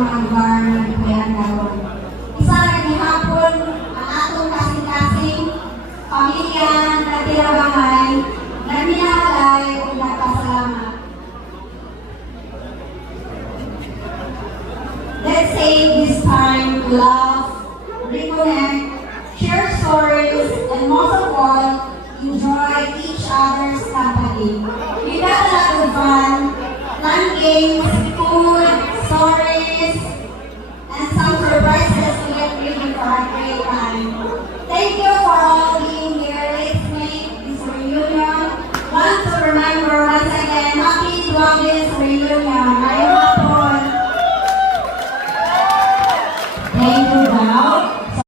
mga lugar na ipayan gawon. Isa na gihapon ang atong kasing-kasing pamilya nagtirabahay, nagminahalay o nagpasalamat. Let's take this time to laugh, reconnect, share stories, and most of all, enjoy each other's company. We got a lot of fun, fun games,